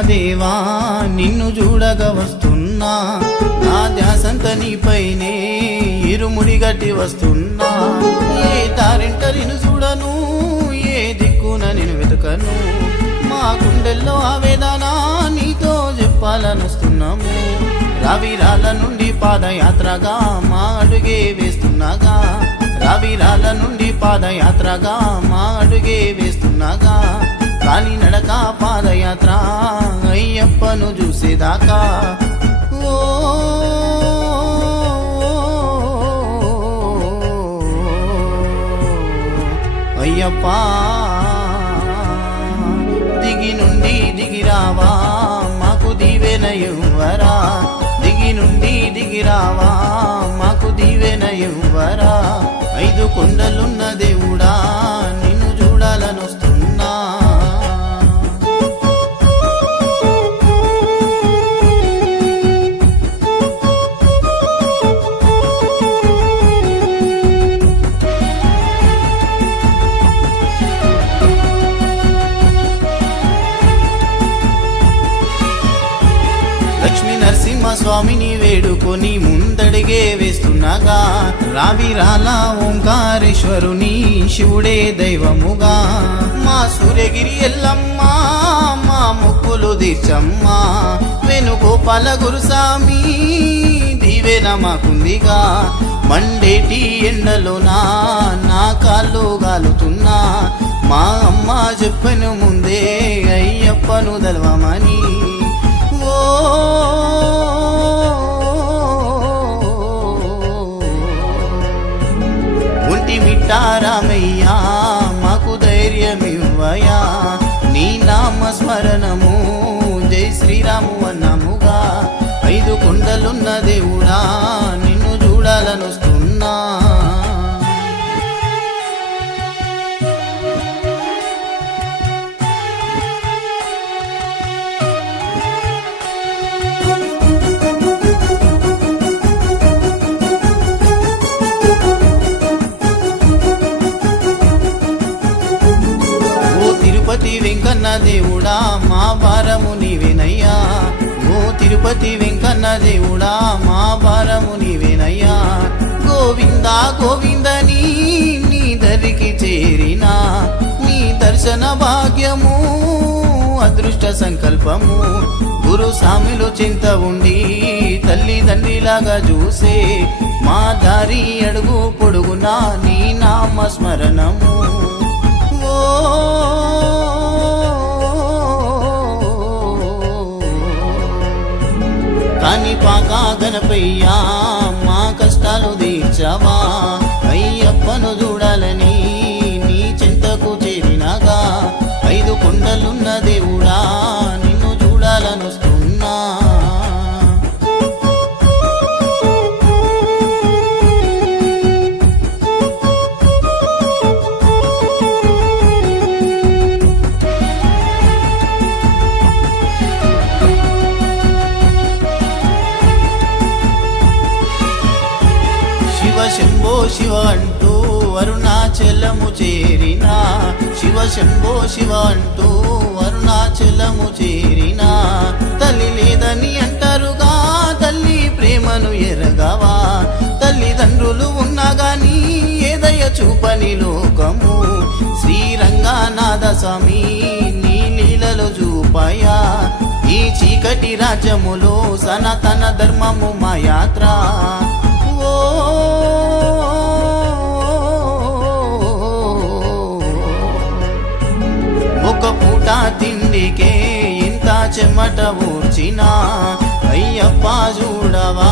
మహదేవా నిన్ను చూడగా వస్తున్నా, నా ధ్యాసంత నీపైనే ఇరుముడి గట్టి వస్తున్నా. ఏ తారింట నిన్ను చూడను, ఏ దిక్కున నేను వెతుకను, మా గుండెల్లో ఆవేదన నీతో చెప్పాలనొస్తున్నాము. రావిరాల నుండి పాదయాత్రగా మా అడుగే వేస్తున్నాగా, రావిరాల నుండి పాదయాత్రగా మా అడుగే వేస్తున్నాగా, కాలి నడక పాదయాత్ర అయ్యప్పను చూసేదాకా. ఓ అయ్యప్ప దిగి నుండి దిగిరావా మాకు దీవెనయువరా, దిగి నుండి దిగిరావా మాకు దీవెనయువరా. 5 కొండలున్న దేవుడా నిన్ను చూడాలనొస్తున్నా. లక్ష్మీ నరసింహ స్వామిని వేడుకొని ముందడిగే వేస్తున్నాగా, రావిరాల ఓంకారేశ్వరుని శివుడే దైవముగా. మా సూర్యగిరి ఎల్లమ్మ మా మొక్కులు తీర్చమ్మా, వేణుగోపాల గురుస్వామి దీవెన మాకుందిగా. మండేటి ఎండలో నా కాళ్ళు గాలుతున్నా, మా అమ్మ చెప్పను ముందే అయ్యప్పను దల్వమని. ఒంటి మిట్టారామయ్యా మాకు ధైర్యమివ్వయా, నీ నామ స్మరణము జై శ్రీరాము అన్నముగా. 5 కొండలున్న దేవుడా నిన్ను చూడాలనొస్తున్నా. తిరుపతి వెంకన్న దేవుడా మా భారము నీవేనయ్యా, ఓ తిరుపతి వెంకన్న దేవుడా మా భారము నీవేనయ్యా. గోవిందా గోవిందని నీ దరికి చేరినా, నీ దర్శన భాగ్యము అదృష్ట సంకల్పము. గురు స్వామిలో చింత ఉండి తల్లిదండ్రిలాగా చూసే, మా దారి అడుగు పొడుగునా నీ నామ స్మరణము. కాని పాక గణపయ్యా మా కష్టాలు తీర్చవా, అయ్యప్పను చూడాలని నీ చింతకు చేరినగా. 5 కొండలున్న దేవుడా నిన్ను చూడాలనొస్తున్నా. శంభో శివ అంటూ అరుణాచలము చేరినా, శివ శంభో శివ అంటూ అరుణాచలము చేరినా. తల్లి లేదని అంటారుగా తల్లి ప్రేమను ఎరగవా, తల్లిదండ్రులు ఉన్నా గాని ఏదయ చూపని లోకము. శ్రీరంగనాథ స్వామి నీ లీలలో చూపయా, ఈ చీకటి రాజ్యములో సనాతన ధర్మము మా యాత్ర. ఒక పూట తిండికే ఇంత చెమట ఊర్చినా, అయ్యప్ప చూడవా